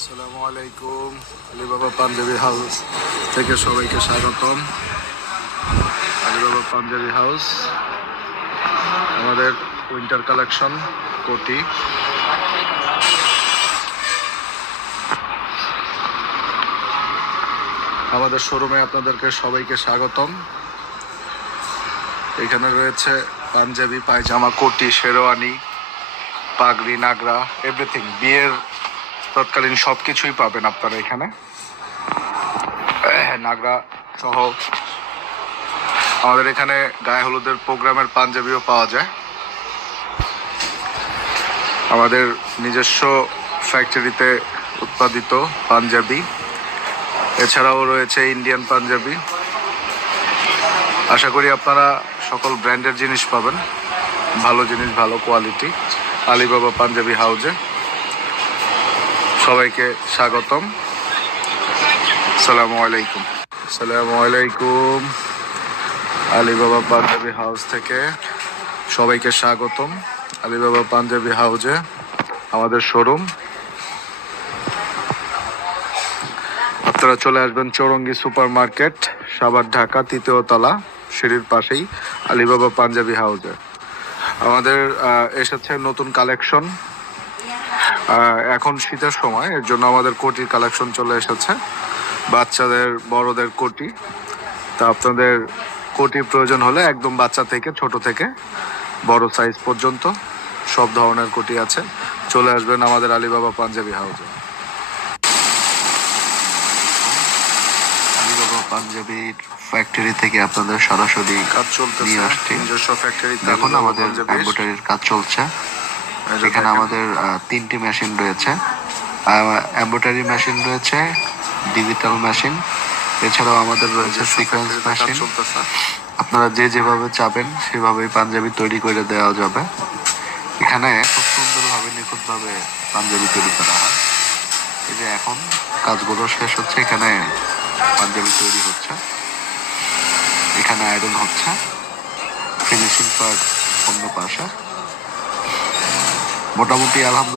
আসসালামু আলাইকুম। Alibaba panjabi house থেকে সবাইকে স্বাগতম। আলিবাবা পাঞ্জাবি হাউস, আমাদের উইন্টার কালেকশন কোটি। আমাদের শোরুমে আপনাদেরকে সবাইকে স্বাগতম। এখানে রয়েছে পাঞ্জাবি, পায়জামা, কোটি, শেরওয়ানি, পাগড়ি, নাগরা এভরিথিং বিয়ের তৎকালীন সব কিছুই পাবেন আপনারা এখানে। নাগরা সহ আমাদের এখানে গায়ে হলুদের প্রোগ্রামের পাঞ্জাবিও পাওয়া যায়। আমাদের নিজস্ব ফ্যাক্টরিতে উৎপাদিত পাঞ্জাবি। এছাড়াও রয়েছে ইন্ডিয়ান পাঞ্জাবি। আশা করি আপনারা সকল ব্র্যান্ডের জিনিস পাবেন। ভালো জিনিস, ভালো কোয়ালিটি আলিবাবা পাঞ্জাবি হাউজে সবাইকে স্বাগতম। সালামু আলাইকুম। সালামু আলাইকুম। আলিবাবা পাঞ্জাবি হাউস থেকে সবাইকে স্বাগতম। আলিবাবা পাঞ্জাবি হাউজে আমাদের শোরুম। আপনারা চলে আসবেন চৌরঙ্গি সুপার মার্কেট সাভার ঢাকা, তৃতীয় তলা, সিঁড়ির পাশেই আলিবাবা পাঞ্জাবি হাউজে। আমাদের এসেছে নতুন কালেকশন। এখন শীতের সময় এর জন্য আমাদের কোটির কালেকশন চলে এসেছে। বাচ্চাদের বড়দের কোটি তা আপনাদের কোটি প্রয়োজন হলে একদম বাচ্চা থেকে ছোট থেকে বড় সাইজ পর্যন্ত সব ধরনের কোটি আছে। চলে আসবেন আমাদের আলিবাবা পাঞ্জাবি হাউজে। আলিবাবা পাঞ্জাবির ফ্যাক্টরি থেকে আপনাদের সরাসরি কাজ চলতেছে নিয়ে আসছি। নিজস্ব ফ্যাক্টরি দেখুন আমাদের কাজ চলছে। এখানে আমাদের তিনটি মেশিন রয়েছে। এম্ব্রয়ডারি মেশিন রয়েছে ডিজিটাল মেশিন এছাড়াও আমাদের রয়েছে সিকোয়েন্স মেশিন আপনারা যে যেভাবে চাবেন সেভাবেই পাঞ্জাবি তৈরি করে দেওয়া যাবে। এখানে খুব সুন্দরভাবে নিখুঁতভাবে পাঞ্জাবি তৈরি করা হয়। এই যে এখন কাজগুলো শেষ হচ্ছে এখানে পাঞ্জাবি তৈরি হচ্ছে। এখানে আয়রন হচ্ছে। ফিনিশিং পার্ট অন্য পাশে। মোটামুটি আলহামদুলিল্লাহ।